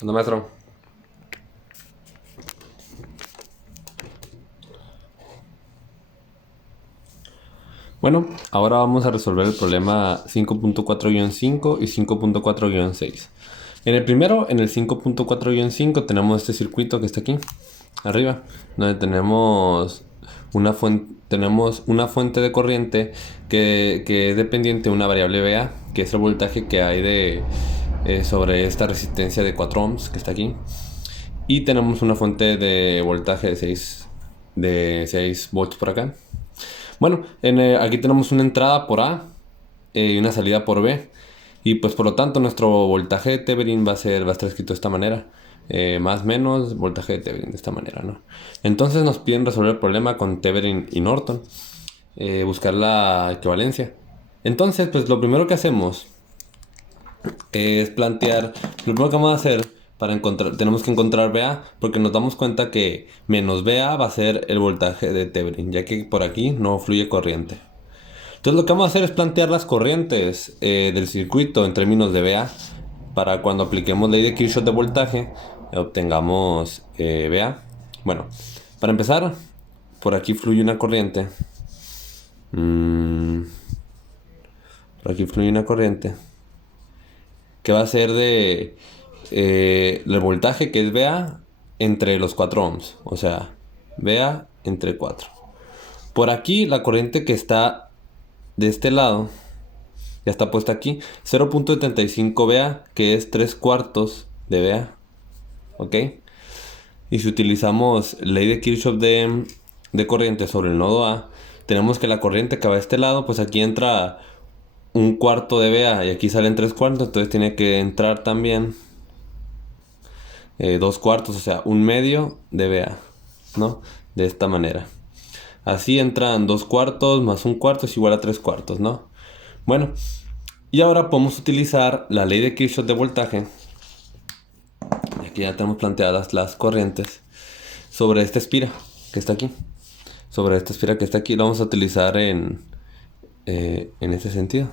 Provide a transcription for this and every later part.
¿Dónde, maestro? Bueno, ahora vamos a resolver el problema 5.4-5 y 5.4-6. En el primero, en el 5.4-5, tenemos este circuito que está aquí, arriba, donde tenemos una fuente de corriente que es dependiente de una variable VA, que es el voltaje que hay sobre esta resistencia de 4 ohms que está aquí. Y tenemos una fuente de voltaje de 6 volts por acá. Bueno, aquí tenemos una entrada por A y una salida por B. Y pues por lo tanto nuestro voltaje de Thevenin va a estar escrito de esta manera. Más menos voltaje de Thevenin de esta manera, ¿no? Entonces nos piden resolver el problema con Thevenin y Norton. Buscar la equivalencia. Entonces, pues lo primero que hacemos es plantear, lo primero que vamos a hacer para encontrar, tenemos que encontrar VA, porque nos damos cuenta que menos VA va a ser el voltaje de Thevenin, ya que por aquí no fluye corriente. Entonces lo que vamos a hacer es plantear las corrientes del circuito en términos de VA, para cuando apliquemos ley de Kirchhoff de voltaje, obtengamos VA. Bueno, para empezar, por aquí fluye una corriente. Por aquí fluye una corriente que va a ser el voltaje, que es VA, entre los 4 ohms. O sea, VA entre 4. Por aquí la corriente que está de este lado ya está puesta aquí. 0.75 VA, que es 3 cuartos de VA. ¿Ok? Y si utilizamos ley de Kirchhoff de corriente sobre el nodo A, tenemos que la corriente que va a este lado, pues aquí entra un cuarto de VA y aquí salen 3 cuartos, entonces tiene que entrar también 2 cuartos, o sea, un medio de VA, ¿no? De esta manera. Así entran 2 cuartos más un cuarto es igual a 3 cuartos, ¿no? Bueno, y ahora podemos utilizar la ley de Kirchhoff de voltaje. Aquí ya tenemos planteadas las corrientes sobre esta espira que está aquí. Sobre esta espira que está aquí, la vamos a utilizar en este sentido.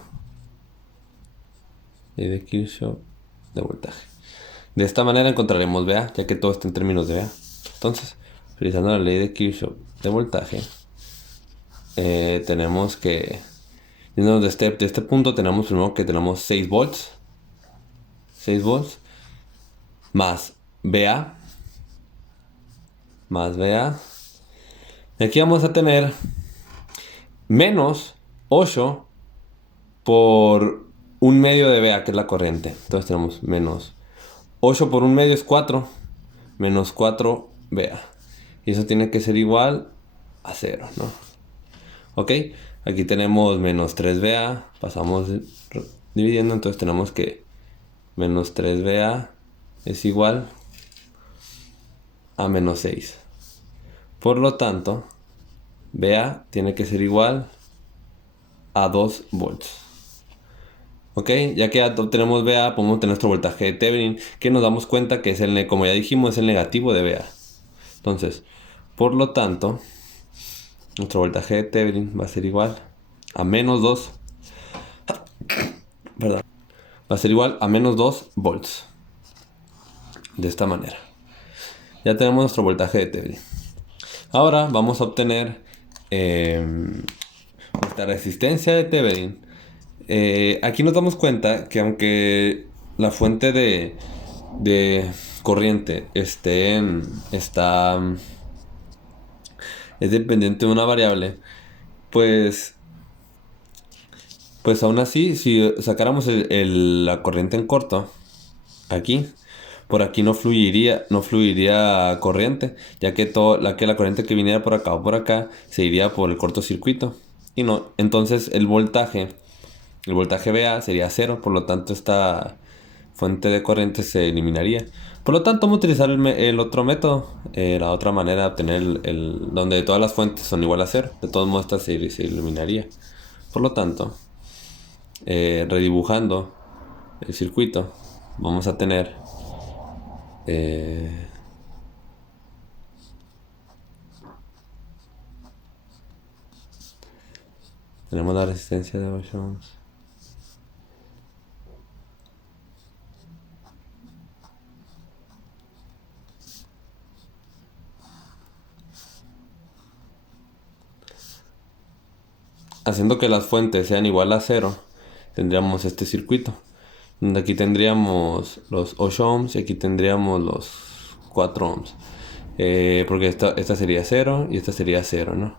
Ley de Kirchhoff de voltaje. De esta manera encontraremos VA, ya que todo está en términos de VA. Entonces, utilizando la ley de Kirchhoff de voltaje, tenemos que, de este punto, tenemos primero que tenemos 6 volts. 6 volts más VA. Más VA. Aquí vamos a tener menos 8 por un medio de VA, que es la corriente. Entonces tenemos menos 8 por un medio es 4. Menos 4 VA. Y eso tiene que ser igual a 0, ¿no? Ok, aquí tenemos menos 3 VA. Pasamos dividiendo, entonces tenemos que menos 3 VA es igual a menos 6. Por lo tanto, VA tiene que ser igual a 2 volts. Ok, ya que ya obtenemos VA, podemos tener nuestro voltaje de Thevenin, que nos damos cuenta que es como ya dijimos, es el negativo de VA. Entonces, por lo tanto, nuestro voltaje de Thevenin va a ser igual a menos 2. Perdón. Va a ser igual a menos 2 volts. De esta manera. Ya tenemos nuestro voltaje de Thevenin. Ahora vamos a obtener nuestra resistencia de Thevenin. Aquí nos damos cuenta que aunque la fuente de corriente es dependiente de una variable, pues aún así, si sacáramos la corriente en corto, aquí, por aquí no fluiría corriente, ya que la corriente que viniera por acá o por acá se iría por el cortocircuito. Y no, entonces el voltaje VA sería cero, por lo tanto esta fuente de corriente se eliminaría. Por lo tanto, vamos a utilizar el otro método, la otra manera de obtener donde todas las fuentes son igual a cero. De todos modos, esta se eliminaría. Por lo tanto, redibujando el circuito, vamos a tener tenemos la resistencia de 8 ohms. haciendo que las fuentes sean igual a 0, tendríamos este circuito. Donde aquí tendríamos los 8 ohms y aquí tendríamos los 4 ohms. Porque esta sería 0 y esta sería 0, ¿no?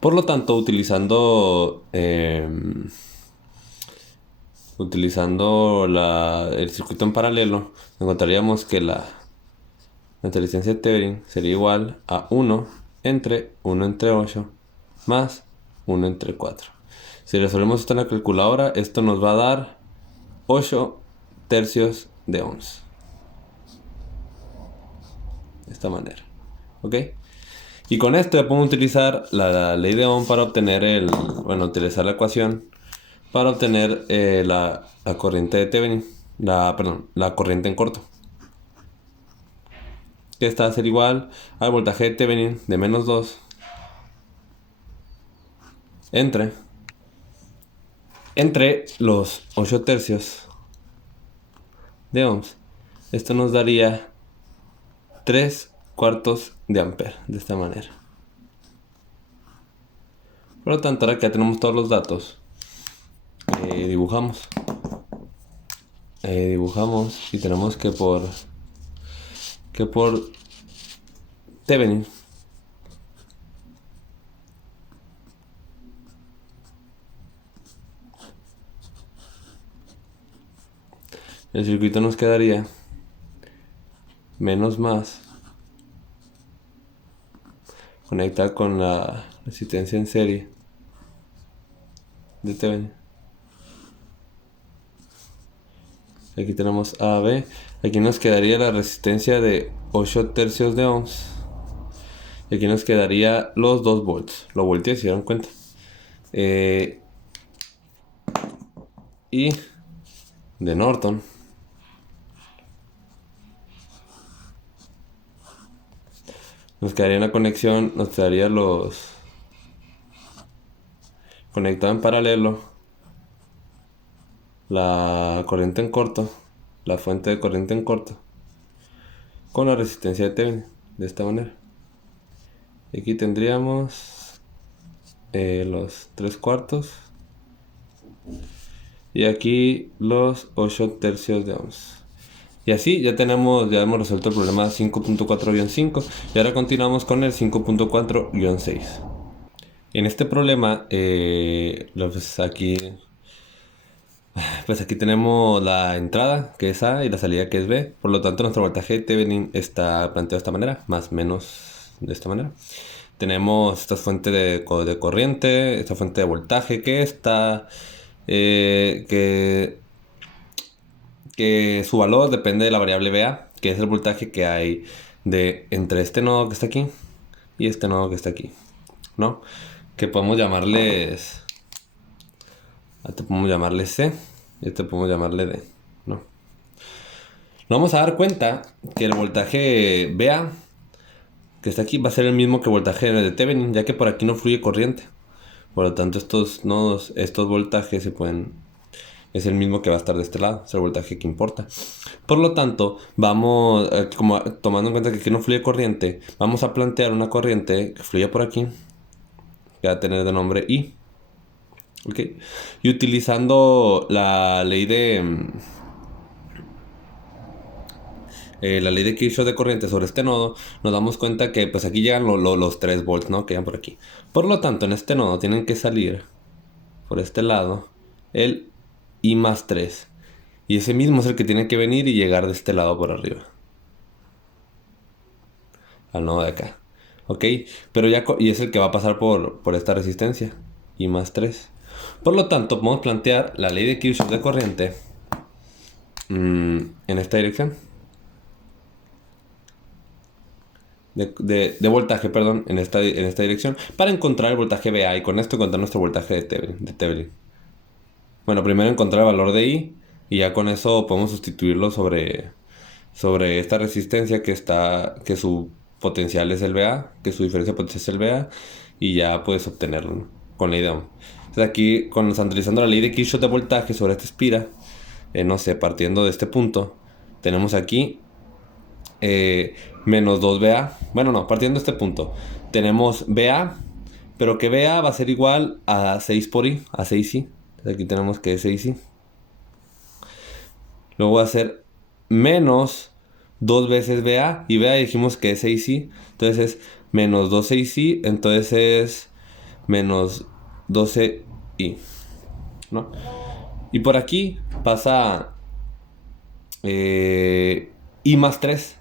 Por lo tanto, utilizando el circuito en paralelo, encontraríamos que la resistencia de Thevenin sería igual a 1 entre 8 más 1 entre 4. Si resolvemos esto en la calculadora, esto nos va a dar 8 tercios de ohms. De esta manera. ¿Ok? Y con esto ya podemos utilizar la ley de Ohm para obtener utilizar la ecuación para obtener la corriente de Thevenin. La corriente en corto. Que esta va a ser igual al voltaje de Thevenin de menos 2 entre los 8 tercios de ohms. Esto nos daría 3 cuartos de ampere, de esta manera. Por lo tanto, ahora que ya tenemos todos los datos, dibujamos y tenemos que por Thevenin el circuito nos quedaría menos más conectada con la resistencia en serie de Thevenin. Aquí tenemos AB. Aquí nos quedaría la resistencia de 8 tercios de ohms. Y aquí nos quedaría los 2 volts. Lo volteé, si se dan cuenta. Y de Norton nos quedaría una conexión, nos quedaría los conectado en paralelo la corriente en corto, la fuente de corriente en corto con la resistencia de Thevenin, de esta manera. Y aquí tendríamos los 3 cuartos y aquí los 8 tercios de ohms. Y así ya hemos resuelto el problema 5.4-5 y ahora continuamos con el 5.4-6. En este problema, pues aquí tenemos la entrada que es A y la salida que es B. Por lo tanto, nuestro voltaje de Thevenin está planteado de esta manera, más menos de esta manera. Tenemos esta fuente de corriente, esta fuente de voltaje que está que su valor depende de la variable BA, que es el voltaje que hay entre este nodo que está aquí y este nodo que está aquí, ¿no? Que podemos llamarles, este podemos llamarle C y este podemos llamarle D, ¿no? Nos vamos a dar cuenta que el voltaje BA que está aquí va a ser el mismo que el voltaje de Thevenin, ya que por aquí no fluye corriente. Por lo tanto, estos nodos, estos voltajes es el mismo que va a estar de este lado, es el voltaje que importa. Por lo tanto, vamos, como tomando en cuenta que aquí no fluye corriente, vamos a plantear una corriente que fluya por aquí, que va a tener de nombre I. ¿Ok? Y utilizando la ley de Kirchhoff de corriente sobre este nodo, nos damos cuenta que pues aquí llegan los 3 volts, ¿no? Que llegan por aquí. Por lo tanto, en este nodo tienen que salir por este lado el I más 3. Y ese mismo es el que tiene que venir y llegar de este lado por arriba. Al nodo de acá. ¿Ok? Pero y es el que va a pasar por esta resistencia. I más 3. Por lo tanto, podemos plantear la ley de Kirchhoff de corriente en esta dirección. De voltaje, perdón, en esta dirección, para encontrar el voltaje BA y con esto encontrar nuestro voltaje de Thevenin. Bueno, primero encontrar el valor de I y ya con eso podemos sustituirlo sobre esta resistencia que su potencial es el BA, que su diferencia potencial es el BA y ya puedes obtenerlo, ¿no? Con ley de Ohm. Entonces aquí, utilizando la ley de Kirchhoff de voltaje sobre esta espira, no sé, partiendo de este punto, tenemos aquí menos 2BA. Bueno, no, partiendo de este punto, tenemos BA pero que BA va a ser igual a 6 por I, a 6I. Entonces aquí tenemos que es 6I. Luego va a ser menos 2 veces BA, y BA dijimos que es 6I, entonces es menos 2,6I, entonces es menos 12I, ¿no? Y por aquí pasa I más 3.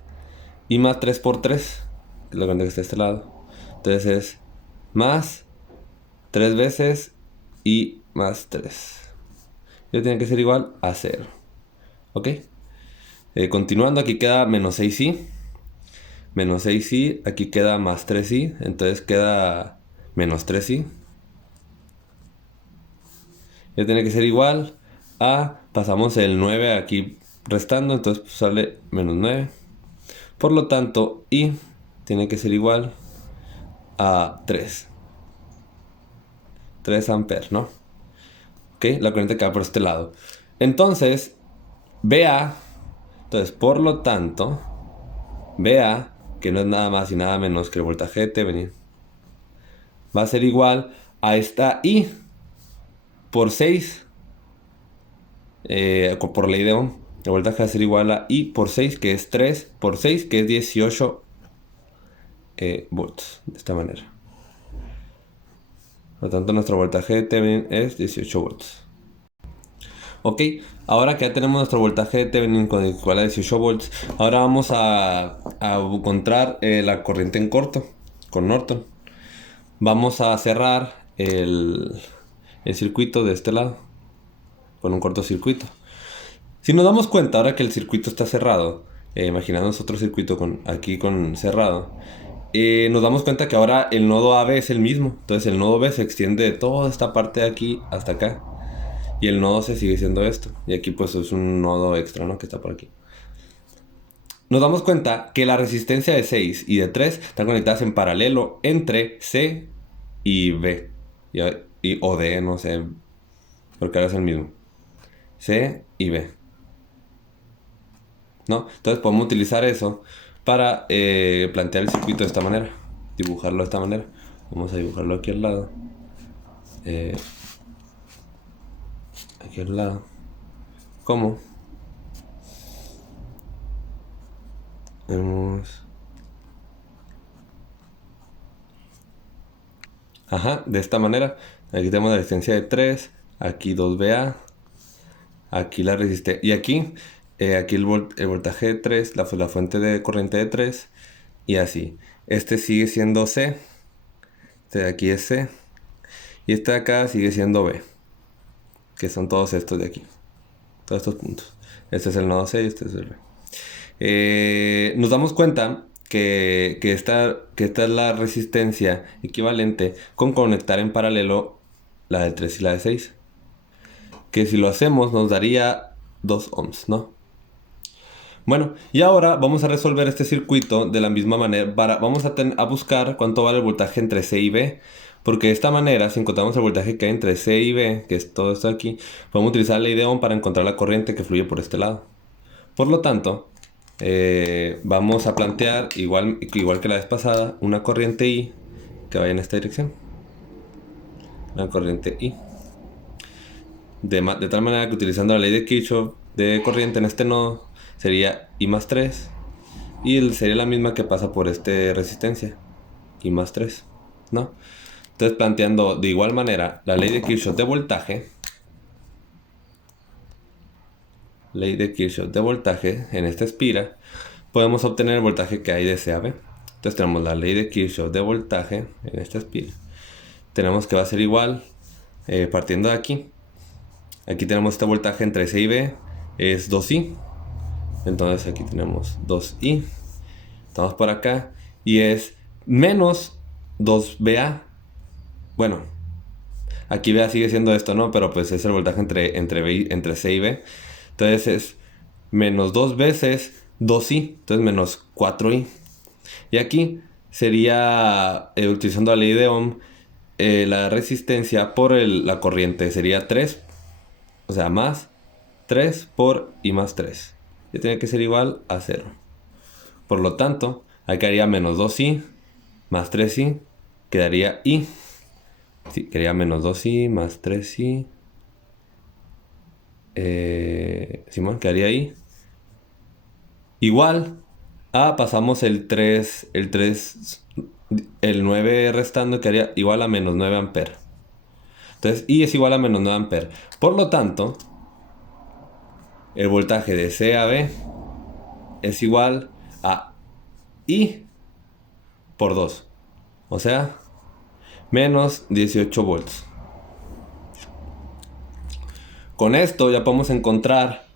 I más 3 por 3, que es lo que está de este lado. Entonces es más 3 veces I más 3. Esto tiene que ser igual a 0. ¿Ok? Continuando, aquí queda menos 6i. Menos 6i, aquí queda más 3i. Entonces queda menos 3i. Ya tiene que ser igual a... Pasamos el 9 aquí restando, entonces pues sale menos 9. Por lo tanto, I tiene que ser igual a 3. 3 amperes, ¿no? Ok, la corriente que va por este lado. Entonces, BA, entonces por lo tanto, BA, que no es nada más y nada menos que el voltaje de Thevenin, va a ser igual a esta I por 6, por ley de Ohm. El voltaje va a ser igual a I por 6, que es 3 por 6, que es 18 volts, de esta manera. Por lo tanto, nuestro voltaje de Thevenin es 18 volts. Ok, ahora que ya tenemos nuestro voltaje de Thevenin con igual a 18 volts, ahora vamos a encontrar la corriente en corto con Norton. Vamos a cerrar el circuito de este lado con un cortocircuito. Si nos damos cuenta, ahora que el circuito está cerrado, imaginándonos otro circuito aquí con cerrado, nos damos cuenta que ahora el nodo AB es el mismo. Entonces el nodo B se extiende de toda esta parte de aquí hasta acá. Y el nodo C sigue siendo esto. Y aquí pues es un nodo extra, ¿no? Que está por aquí. Nos damos cuenta que la resistencia de 6 y de 3 están conectadas en paralelo entre C y B. O D, no sé. Porque ahora es el mismo. C y B. ¿No? Entonces podemos utilizar eso para plantear el circuito de esta manera. Dibujarlo de esta manera. Vamos a dibujarlo aquí al lado. Aquí al lado. ¿Cómo? Vemos. Ajá, de esta manera. Aquí tenemos la resistencia de 3. Aquí 2VA. Aquí la resistencia. Y aquí, aquí el voltaje de 3. La fuente de corriente de 3. Y así. Este sigue siendo C. Este de aquí es C. Y este de acá sigue siendo B. Que son todos estos de aquí. Todos estos puntos. Este es el nodo C y este es el B. Nos damos cuenta que esta es la resistencia equivalente con conectar en paralelo la de 3 y la de 6. Que si lo hacemos nos daría 2 ohms, ¿no? Bueno, y ahora vamos a resolver este circuito de la misma manera. Vamos a buscar cuánto vale el voltaje entre C y B. Porque de esta manera, si encontramos el voltaje que hay entre C y B, que es todo esto aquí, podemos utilizar la ley de Ohm para encontrar la corriente que fluye por este lado. Por lo tanto, vamos a plantear, igual que la vez pasada, una corriente I que vaya en esta dirección. Una corriente I. De tal manera que utilizando la ley de Kirchhoff de corriente en este nodo, sería I más 3. Y sería la misma que pasa por esta resistencia. I más 3, ¿no? Entonces, planteando de igual manera la ley de Kirchhoff de voltaje. Ley de Kirchhoff de voltaje en esta espira, podemos obtener el voltaje que hay de C a B. Entonces tenemos la ley de Kirchhoff de voltaje en esta espira. Tenemos que va a ser igual, partiendo de aquí. Aquí tenemos este voltaje entre C y B, es 2I. Entonces aquí tenemos 2I. Estamos por acá. Y es menos 2VA. Bueno, aquí VA sigue siendo esto, ¿no? Pero pues es el voltaje entre C y B. Entonces es menos 2 veces 2i, entonces menos 4i. Y aquí sería, utilizando la ley de Ohm, la resistencia por la corriente sería 3, o sea, más 3 por i más 3. Y tiene que ser igual a 0. Por lo tanto, aquí haría menos 2i más 3i, quedaría i. Sí, quería menos 2i más 3i. Simón, quedaría ahí. Igual a, pasamos el 3, el 9 restando quedaría igual a menos 9 amperes. Entonces, I es igual a menos 9 amperes. Por lo tanto, el voltaje de C a B es igual a I por 2. O sea, menos 18 volts. Con esto ya podemos encontrar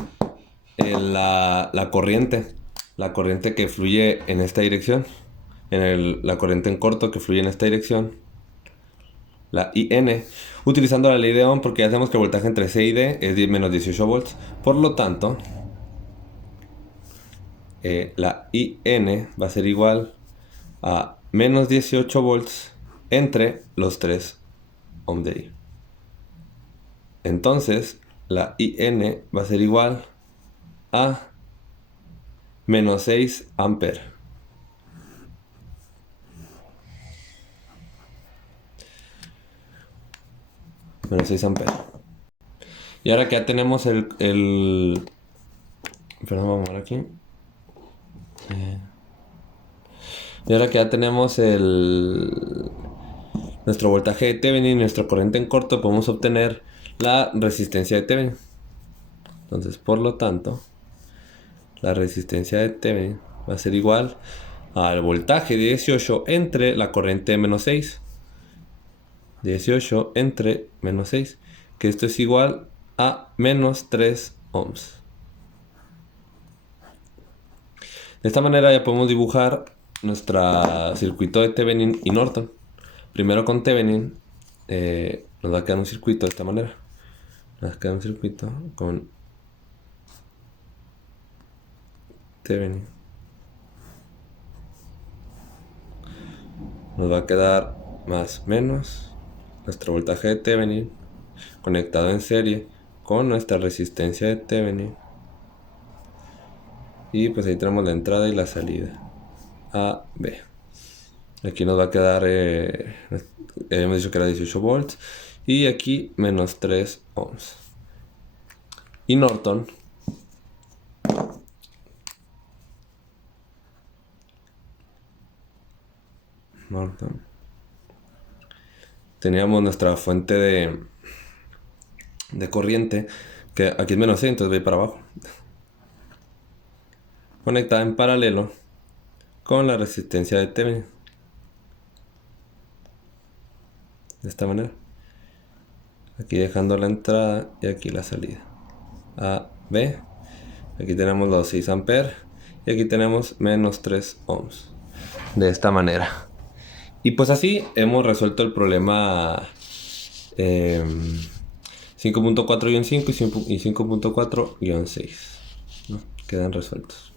la corriente. La corriente que fluye en esta dirección. La corriente en corto que fluye en esta dirección. La IN. Utilizando la ley de Ohm, porque ya sabemos que el voltaje entre C y D es de menos 18 volts. Por lo tanto, la IN va a ser igual a menos 18 volts entre los 3 ohm de ahí. Entonces, la IN va a ser igual a menos 6 amperes. Menos 6 amperes. Y ahora que ya tenemos perdón, vamos a ver aquí. Y ahora que ya tenemos nuestro voltaje de Thevenin y nuestra corriente en corto, podemos obtener la resistencia de Thevenin. Entonces, por lo tanto, la resistencia de Thevenin va a ser igual al voltaje de 18 entre la corriente de menos 6. 18 entre menos 6, que esto es igual a menos 3 ohms. De esta manera ya podemos dibujar nuestro circuito de Thevenin y Norton. Primero con Thevenin nos va a quedar un circuito de esta manera. Nos va a quedar un circuito con Thevenin. Nos va a quedar más menos nuestro voltaje de Thevenin conectado en serie con nuestra resistencia de Thevenin. Y pues ahí tenemos la entrada y la salida A, B. Aquí nos va a quedar, habíamos dicho que era 18 volts. Y aquí menos 3 ohms. Y Norton teníamos nuestra fuente de corriente, que aquí es menos 6, entonces va para abajo, conectada en paralelo con la resistencia de Thevenin, de esta manera, aquí dejando la entrada y aquí la salida A, B. Aquí tenemos los 6 amperes y aquí tenemos menos 3 ohms, de esta manera. Y pues así hemos resuelto el problema 5.4-5 y 5.4-6, ¿no? Quedan resueltos.